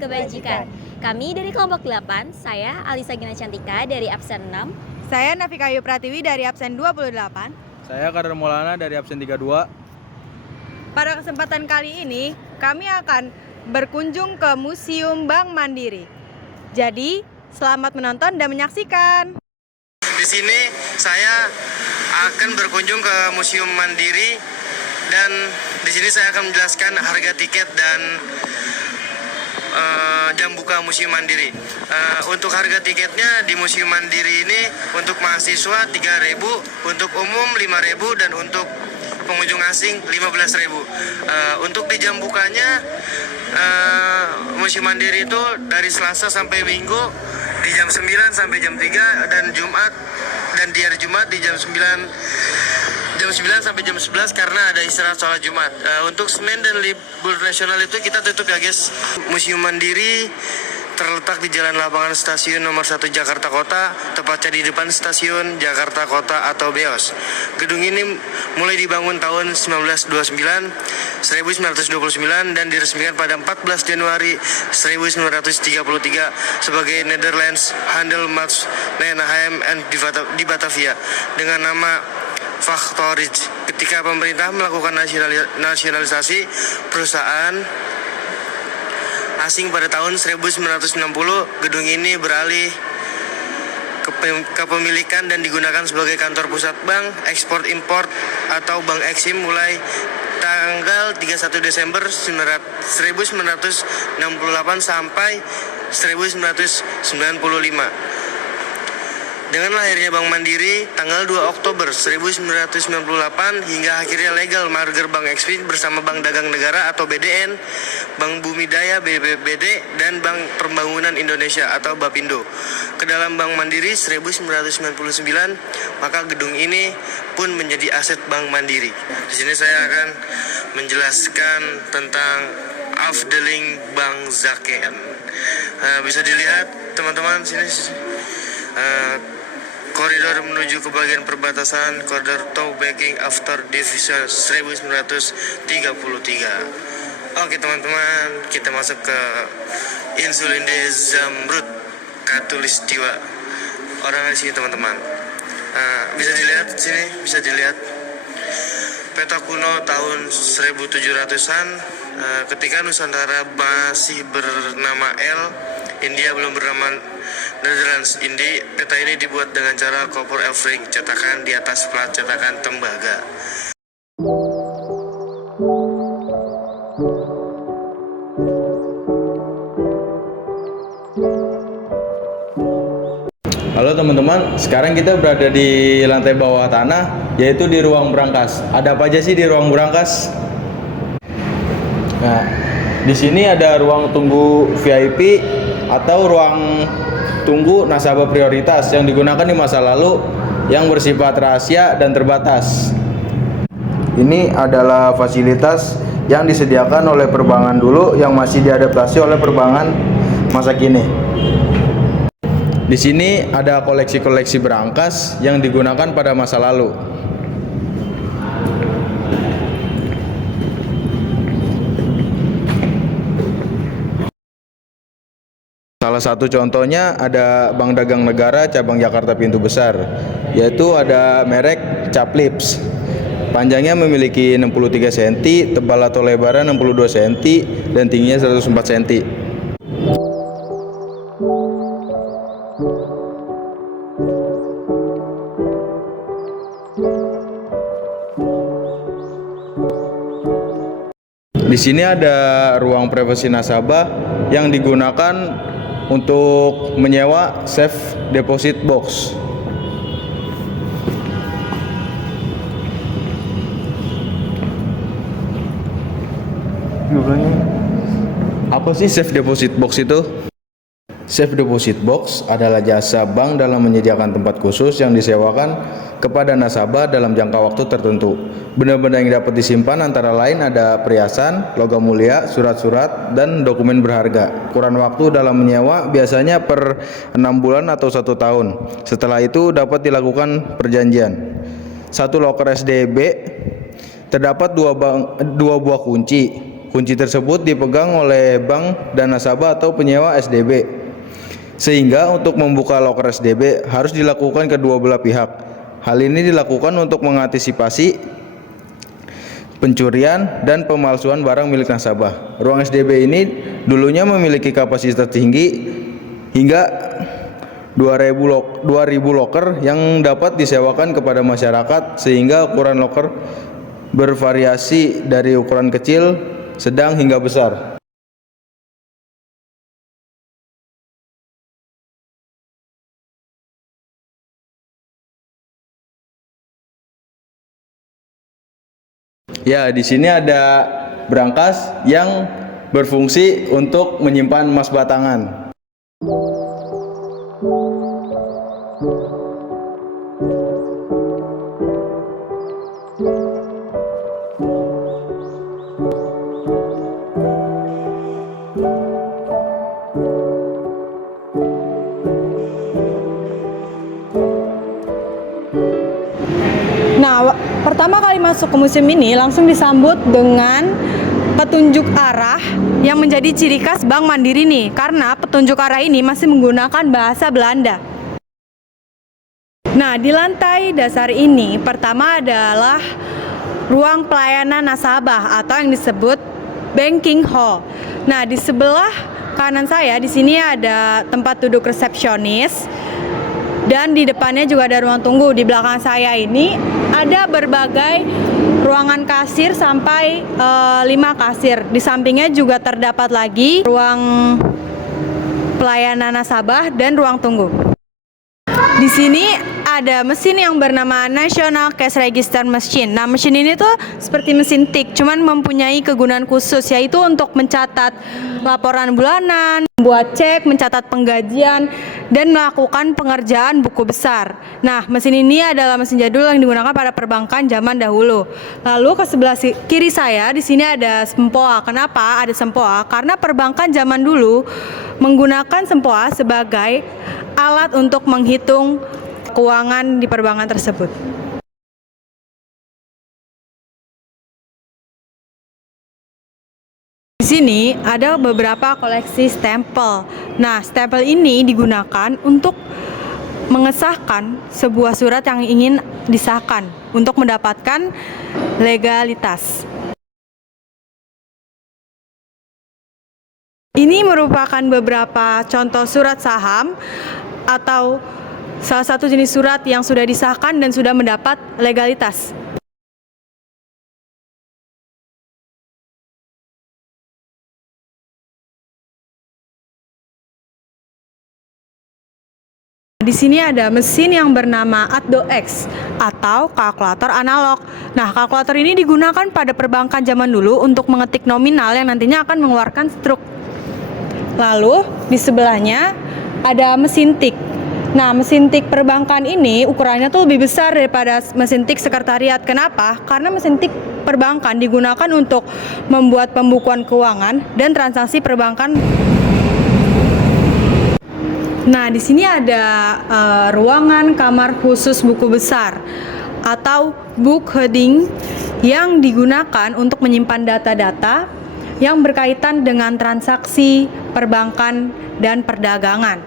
kebajikan. Kami dari kelompok 8, saya Alisa Gina Cantika dari absen 6. Saya Nafika Ayu Pratiwi dari absen 28. Saya Kader Maulana dari absen 32. Pada kesempatan kali ini, kami akan berkunjung ke Museum Bank Mandiri. Jadi, selamat menonton dan menyaksikan. Di sini saya akan berkunjung ke Museum Mandiri dan di sini saya akan menjelaskan harga tiket dan jam buka Museum Mandiri. Untuk harga tiketnya di Museum Mandiri ini untuk mahasiswa 3.000, untuk umum 5.000 dan untuk pengunjung asing 15.000. Untuk di jam bukanya Museum Mandiri itu dari Selasa sampai Minggu di jam 9 sampai jam 3 dan Jumat dan di hari Jumat di jam 9 sampai jam 11 karena ada istirahat sholat Jumat. Untuk Senin dan libur nasional itu kita tutup ya guys. Museum Mandiri terletak di Jalan Lapangan Stasiun nomor 1 Jakarta Kota, tepatnya di depan Stasiun Jakarta Kota atau BEOS. Gedung ini mulai dibangun tahun 1929 dan diresmikan pada 14 Januari 1933 sebagai Netherlands Handelsmaatschappijen di Batavia dengan nama Factories. Ketika pemerintah melakukan nasionalisasi perusahaan asing pada tahun 1960, gedung ini beralih ke kepemilikan dan digunakan sebagai kantor pusat bank, ekspor impor atau bank Eksim mulai tanggal 31 Desember 1968 sampai 1995. Dengan lahirnya Bank Mandiri tanggal 2 Oktober 1998 hingga akhirnya legal merger Bank Eksim bersama Bank Dagang Negara atau BDN, Bank Bumi Daya BBBD dan Bank Pembangunan Indonesia atau Bapindo ke dalam Bank Mandiri 1999, maka gedung ini pun menjadi aset Bank Mandiri. Di sini saya akan menjelaskan tentang Afdeling Bank Zakien. Bisa dilihat teman-teman sini. Koridor menuju ke bagian perbatasan koridor Touwbaking after Division 1933. Oke teman-teman, kita masuk ke Insulinde Zamrud Katulistiwa. Orang di sini teman-teman. Bisa dilihat sini, bisa dilihat peta kuno tahun 1700-an. Ketika Nusantara masih bernama L, India belum bernama Netherlands. Peta ini dibuat dengan cara Copper Elfring, cetakan di atas plat cetakan tembaga. Halo teman-teman, sekarang kita berada di lantai bawah tanah, yaitu di ruang brankas. Ada apa aja sih di ruang brankas? Nah, di sini ada ruang tunggu VIP atau ruang tunggu nasabah prioritas yang digunakan di masa lalu yang bersifat rahasia dan terbatas. Ini adalah fasilitas yang disediakan oleh perbankan dulu yang masih diadaptasi oleh perbankan masa kini. Di sini ada koleksi-koleksi brankas yang digunakan pada masa lalu. Salah satu contohnya ada Bank Dagang Negara cabang Jakarta Pintu Besar, yaitu ada merek Caplips. Panjangnya memiliki 63 cm, tebal atau lebarnya 62 cm, dan tingginya 104 cm. Di sini ada ruang privasi nasabah yang digunakan untuk menyewa safe deposit box. Apa sih safe deposit box itu? Safe deposit box adalah jasa bank dalam menyediakan tempat khusus yang disewakan kepada nasabah dalam jangka waktu tertentu. Benda-benda yang dapat disimpan antara lain ada perhiasan, logam mulia, surat-surat, dan dokumen berharga. Ukuran waktu dalam menyewa biasanya per 6 bulan atau 1 tahun. Setelah itu dapat dilakukan perjanjian. Satu loker SDB terdapat dua buah kunci. Kunci tersebut dipegang oleh bank dan nasabah atau penyewa SDB. Sehingga untuk membuka loker SDB harus dilakukan kedua belah pihak. Hal ini dilakukan untuk mengantisipasi pencurian dan pemalsuan barang milik nasabah. Ruang SDB ini dulunya memiliki kapasitas tinggi hingga 2.000 loker yang dapat disewakan kepada masyarakat, sehingga ukuran loker bervariasi dari ukuran kecil, sedang hingga besar. Ya, di sini ada brankas yang berfungsi untuk menyimpan emas batangan. Nah, pertama kali masuk ke museum ini langsung disambut dengan petunjuk arah yang menjadi ciri khas Bank Mandiri nih, karena petunjuk arah ini masih menggunakan bahasa Belanda. Nah, di lantai dasar ini pertama adalah ruang pelayanan nasabah atau yang disebut banking hall. Nah, di sebelah kanan saya di sini ada tempat duduk resepsionis. Dan di depannya juga ada ruang tunggu. Di belakang saya ini ada berbagai ruangan kasir sampai 5 kasir. Di sampingnya juga terdapat lagi ruang pelayanan nasabah dan ruang tunggu. Di sini ada mesin yang bernama National Cash Register Machine. Nah, mesin ini tuh seperti mesin tik, cuman mempunyai kegunaan khusus, yaitu untuk mencatat laporan bulanan, membuat cek, mencatat penggajian, dan melakukan pengerjaan buku besar. Nah, mesin ini adalah mesin jadul yang digunakan pada perbankan zaman dahulu. Lalu ke sebelah kiri saya di sini ada sempoa. Kenapa ada sempoa? Karena perbankan zaman dulu menggunakan sempoa sebagai alat untuk menghitung keuangan di perbankan tersebut. Di sini ada beberapa koleksi stempel. Nah, stempel ini digunakan untuk mengesahkan sebuah surat yang ingin disahkan untuk mendapatkan legalitas. Ini merupakan beberapa contoh surat saham atau salah satu jenis surat yang sudah disahkan dan sudah mendapat legalitas. Di sini ada mesin yang bernama ADDO-X atau kalkulator analog. Nah, kalkulator ini digunakan pada perbankan zaman dulu untuk mengetik nominal yang nantinya akan mengeluarkan struk. Lalu di sebelahnya ada mesin tik. Nah, mesin tik perbankan ini ukurannya tuh lebih besar daripada mesin tik sekretariat. Kenapa? Karena mesin tik perbankan digunakan untuk membuat pembukuan keuangan dan transaksi perbankan. Nah, di sini ada ruangan kamar khusus buku besar atau book holding yang digunakan untuk menyimpan data-data yang berkaitan dengan transaksi perbankan dan perdagangan.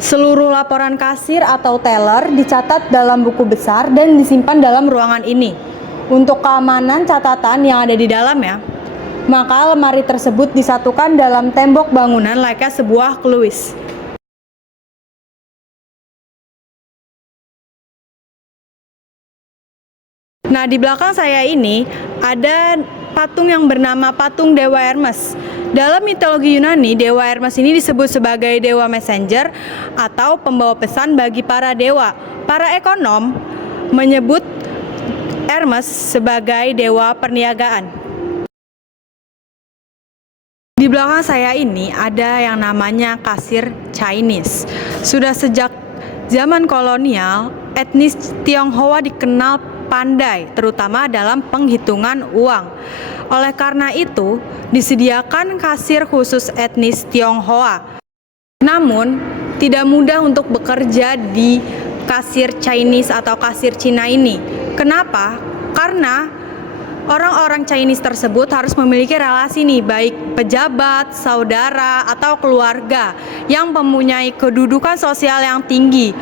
Seluruh laporan kasir atau teller dicatat dalam buku besar dan disimpan dalam ruangan ini. Untuk keamanan catatan yang ada di dalamnya, maka lemari tersebut disatukan dalam tembok bangunan layaknya sebuah kluis. Nah, di belakang saya ini ada patung yang bernama patung Dewa Hermes. Dalam mitologi Yunani, Dewa Hermes ini disebut sebagai dewa messenger atau pembawa pesan bagi para dewa. Para ekonom menyebut Hermes sebagai dewa perniagaan. Di belakang saya ini ada yang namanya kasir Chinese. Sudah sejak zaman kolonial, etnis Tionghoa dikenal pandai, terutama dalam penghitungan uang. Oleh karena itu, disediakan kasir khusus etnis Tionghoa. Namun, tidak mudah untuk bekerja di kasir Chinese atau kasir Cina ini. Kenapa? Karena orang-orang Chinese tersebut harus memiliki relasi nih, baik pejabat, saudara, atau keluarga yang mempunyai kedudukan sosial yang tinggi.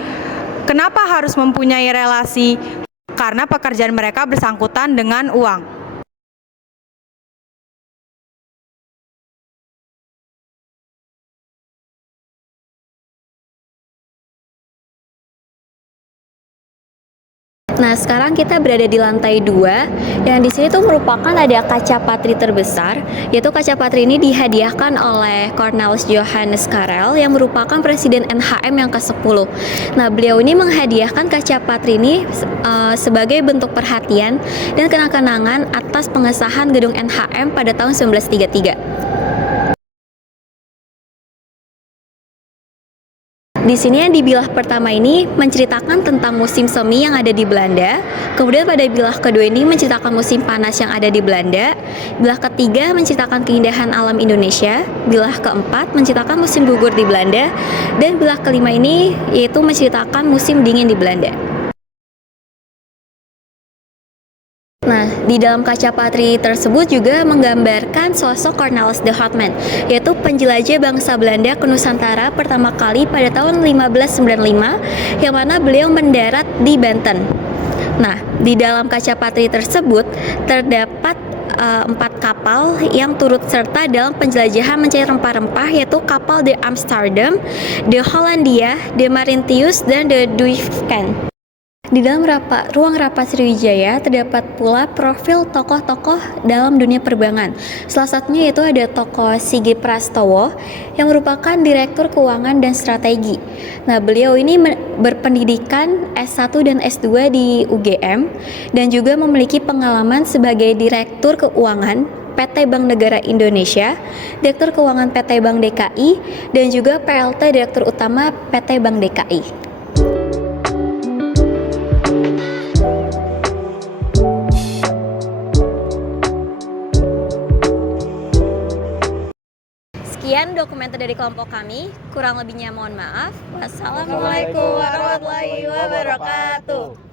Kenapa harus mempunyai relasi? Karena pekerjaan mereka bersangkutan dengan uang. Nah, sekarang kita berada di lantai 2, yang di sini tuh merupakan ada kaca patri terbesar, yaitu kaca patri ini dihadiahkan oleh Cornelis Johannes Karel yang merupakan Presiden NHM yang ke-10. Nah, beliau ini menghadiahkan kaca patri ini sebagai bentuk perhatian dan kenang-kenangan atas pengesahan gedung NHM pada tahun 1933. Di sini yang di bilah pertama ini menceritakan tentang musim semi yang ada di Belanda. Kemudian pada bilah kedua ini menceritakan musim panas yang ada di Belanda. Bilah ketiga menceritakan keindahan alam Indonesia. Bilah keempat menceritakan musim gugur di Belanda. Dan bilah kelima ini yaitu menceritakan musim dingin di Belanda. Nah, di dalam kaca patri tersebut juga menggambarkan sosok Cornelis de Houtman, yaitu penjelajah bangsa Belanda ke Nusantara pertama kali pada tahun 1595, yang mana beliau mendarat di Banten. Nah, di dalam kaca patri tersebut terdapat 4 kapal yang turut serta dalam penjelajahan mencari rempah-rempah, yaitu kapal de Amsterdam, de Hollandia, de Mauritius, dan de Duifken. Di dalam ruang rapat Sriwijaya terdapat pula profil tokoh-tokoh dalam dunia perbankan. Salah satunya yaitu ada tokoh Sigit Prastowo yang merupakan Direktur Keuangan dan Strategi. Nah, beliau ini berpendidikan S1 dan S2 di UGM dan juga memiliki pengalaman sebagai Direktur Keuangan PT Bank Negara Indonesia, Direktur Keuangan PT Bank DKI, dan juga PLT Direktur Utama PT Bank DKI. Sekian dokumenter dari kelompok kami, kurang lebihnya mohon maaf. Wassalamualaikum warahmatullahi wabarakatuh.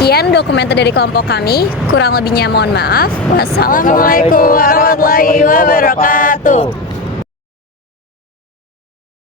Sekian dokumenter dari kelompok kami. Kurang lebihnya mohon maaf. Wassalamualaikum warahmatullahi wabarakatuh.